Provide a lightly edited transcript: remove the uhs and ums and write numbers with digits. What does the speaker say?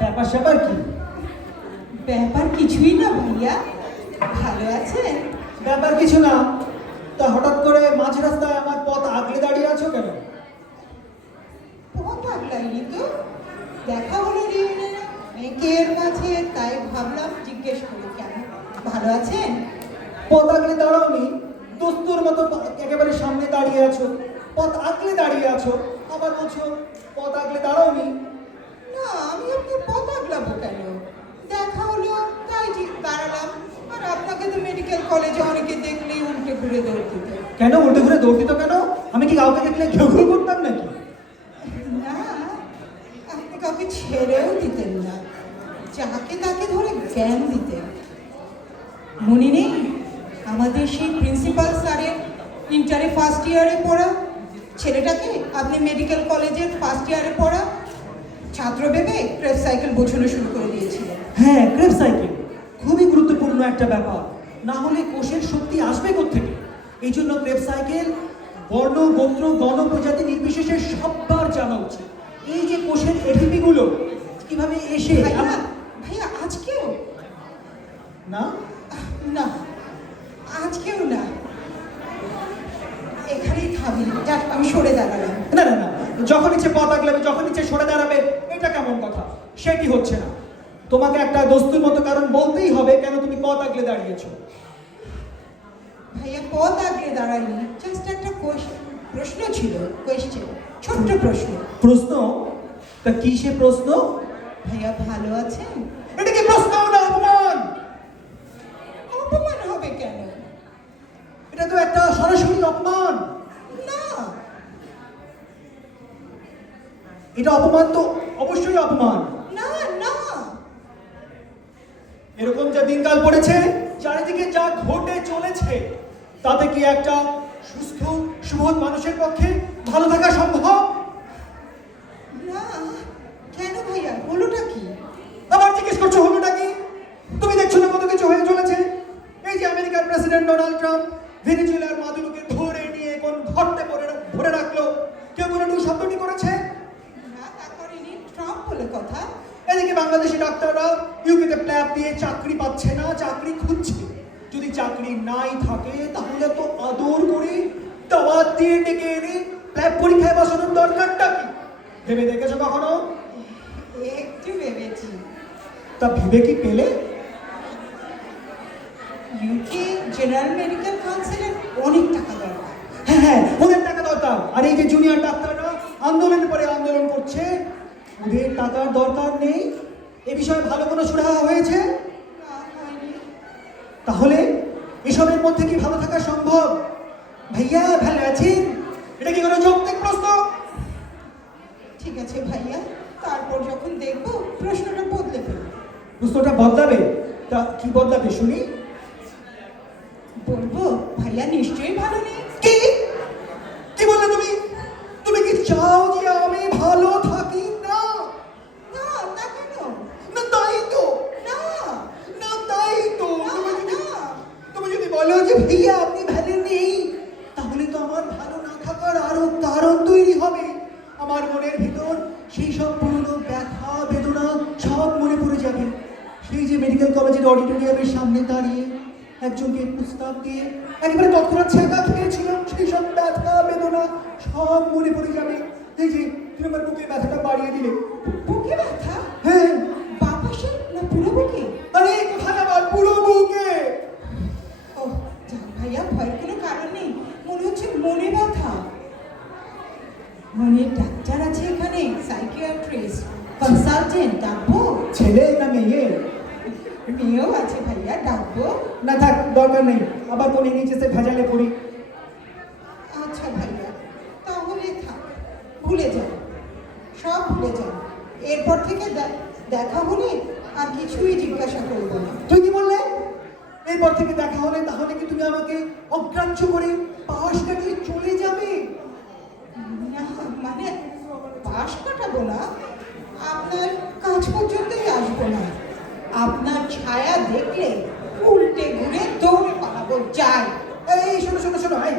ব্যাপার স্যাপার কি? ব্যাপার কিছুই না ভাইয়া, ভালো আছেন? ব্যাপার কিছু না। তা হঠাৎ করে মাঝ রাস্তায় আমার পথ আগলে দাঁড়িয়ে আছো কেন? পথ আগলাইনি তো, দেখা হলো রিউনিয়নে অনেকের মাঝে, তাই ভাবলাম জিজ্ঞেস করি কেন, ভালো আছেন? পথ আগলে দাঁড়াওনি, দোস্তুর মতো একেবারে সামনে দাঁড়িয়ে আছো। পথ আগলে দাঁড়িয়ে আছো, আবার বলছো পথ আগলে দাঁড়াওনি। না, আমি আপনি পথ আগলাবো কেন? দেখা হলো তাই দাঁড়ালাম। আর আপনাকে তো মেডিকেল কলেজে অনেকে দেখলেই উল্টে ঘুরে দৌড় দিত। কেন উল্টে ঘুরে দৌড় দিত কেন? আমি কি কাউকে দেখলে ঘেউ ঘেউ করতাম নাকি? না, আপনি কাউকে ছেড়েও দিতেন না, যাকে তাকে ধরে জ্ঞান দিতেন। মনে নেই আমাদের সেই প্রিন্সিপাল স্যারের ইন্টারে ফার্স্ট ইয়ারে পড়া ছেলেটাকে আপনি মেডিকেল কলেজের ফার্স্ট ইয়ারে পড়া ছাত্র ভেবে ক্রেপ সাইকেল বোঝানো শুরু করে দিয়েছিলেন? হ্যাঁ, ক্রেপ সাইকেল খুবই গুরুত্বপূর্ণ একটা ব্যাপার, না হলে কোষের শক্তি আসবে কোত্থেকে? এই জন্য ক্রেপ সাইকেল বর্ণ, গোত্র, গণ, প্রজাতি নির্বিশেষে সবার জানা উচিত। এই যে কোষের এটিপি গুলো কিভাবে এসে ভাইয়া, ভাইয়া আজকেও না না, আজকেও না, এখানেই থামি, যাক আমি সরে দাঁড়ালাম। না না না, যখন ইচ্ছে পথ আগলাবে, যখন ইচ্ছে সরে দাঁড়াবে, এটা কেমন কথা? সেটি হচ্ছে না। তোমাকে একটা দস্তুর মতো কারণ বলতেই হবে কেন তুমি পথ আগলে দাঁড়িয়েছো। ভাইয়া পথ আগলে দাঁড়াইনি, জাস্ট একটা প্রশ্ন ছিল, কোয়েশ্চেন, ছোট্ট প্রশ্ন। প্রশ্ন? তা কি সে প্রশ্ন? ভাইয়া ভালো আছেন? এটা কি প্রশ্ন না অপমান? অপমান হবে কেন? এটা তো একটা সরাসরি অপমান। না, এটা অপমান তো অবশ্যই অপমান। না না, এরকম যা দিনকাল পড়েছে, চারিদিকে যা ঘটে চলেছে, তাতে কি একটা সুস্থ সুবোধ মানুষের পক্ষে ভালো থাকা সম্ভব? না, কেন ভাইয়া, হলোটা কি? আবার জিজ্ঞেস করছো হলোটা কি? তুমি দেখছো না কত কিছু হয়ে চলেছে? এই যে আমেরিকার প্রেসিডেন্ট ডোনাল্ড ট্রাম্প ভেনেজুয়েলার মাদুরোকে ধরে নিয়ে কোন ঘরতে ভরে রাখলো, কেউ কোনো শব্দটি করেছে? না, তা করেনি, ট্রাম্প বলে কথা। এদিকে বাংলাদেশি ডাক্তাররা ইউকেতে প্ল্যাব দিয়ে চাকরি পাচ্ছে না, চাকরি খুঁজছে। যদি চাকরি নাই থাকে তাহলে তো আদর করে দাওয়াত দিয়ে ডেকে এনে প্ল্যাব পরীক্ষায় বসানোর দরকারটা কি? ভেবে দেখেছো কখনো? একটু ভেবেছি। তা ভেবে কি পেলে? ইউকে জেনারেল মেডিকেল কাউন্সিলের অনেক টাকা দরকার। হ্যাঁ হ্যাঁ, ওদের টাকা দরকার। আর এই যে জুনিয়র ডাক্তাররা আন্দোলনের পরে আন্দোলন করছে, ওদের টাকার দরকার নেই। এ বিষয়ে ভালো কোনো সুরাহা হয়েছে? না, হয়নি। তাহলে এসবের মধ্যে কি ভালো থাকা সম্ভব? ভাইয়া ভালো আছেন? এটা কি কোনো যৌক্তিক প্রশ্ন? ঠিক আছে ভাইয়া, তারপর যখন দেখবো প্রশ্নটা বদলে ফেলবো। প্রশ্নটা বদলাবে? তা কি বদলাবে শুনি? বলবো ভাইয়া নিশ্চয়ই ভালো নেই। কি কি বললে তুমি? তুমি কি চাও যে আমি ভালো থাকি না? না, তা কেন? না তাই তো, না না তাই তো। না, তুমি যদি বলো যে ভাইয়া আপনি ভালো নেই, তাহলে তো আমার ভালো না থাকার আরো কারণ তৈরি হবে। আমার মনের ভিতর সেই সব পুরনো ব্যথা বেদনা সব মনে পড়ে যাবে। সেই যে মেডিকেল কলেজের অডিটোরিয়ামের সামনে দাঁড়িয়ে একজনকে প্রস্তাব দিয়ে একেবারে তৎক্ষণাৎ ছেঁকা খেয়েছিলাম, সেই সব ব্যথা বেদনা সব মনে পড়ে যাবে। এই যে তুমি আমার বুকে ব্যথাটা বাড়িয়ে দিলে। বুকে ব্যথা? হ্যাঁ, বাঁ পাশে না পুরো বুকে? আরে কোথায় আমার পুরো বুকে? ও যাক ভাইয়া, ভয়ের কোনো কারণ নেই, মনে হচ্ছে মনে ব্যথা। মনের ডাক্তার আছে এখানে, সাইকিয়াট্রিস্ট, কনসালটেন্ট, ডাকবো? ছেলে না মেয়ে? মেয়েও আছে ভাইয়া, ডাকবো? না থাক, দরকার নেই। আবার কোন নিচেতে ভেজালে পড়ি। আচ্ছা ভাইয়া, তাহলে থাক, ভুলে যান, সব ভুলে যান। এরপর থেকে দেখা হলে আর কিছুই জিজ্ঞাসা করবো না। তুই কি বললে? এরপর থেকে দেখা হলে তাহলে কি তুমি আমাকে অগ্রাহ্য করে পাশ কাটিয়ে চলে যাবে? না মানে পাশ কাটাবো না, আপনার কাজ পর্যন্তই আসবো না। আপনার ছায়া দেখলে উল্টে ঘুরে দৌড়ে পালাবো, যাই। এই শোনো শোনো শোনো, এই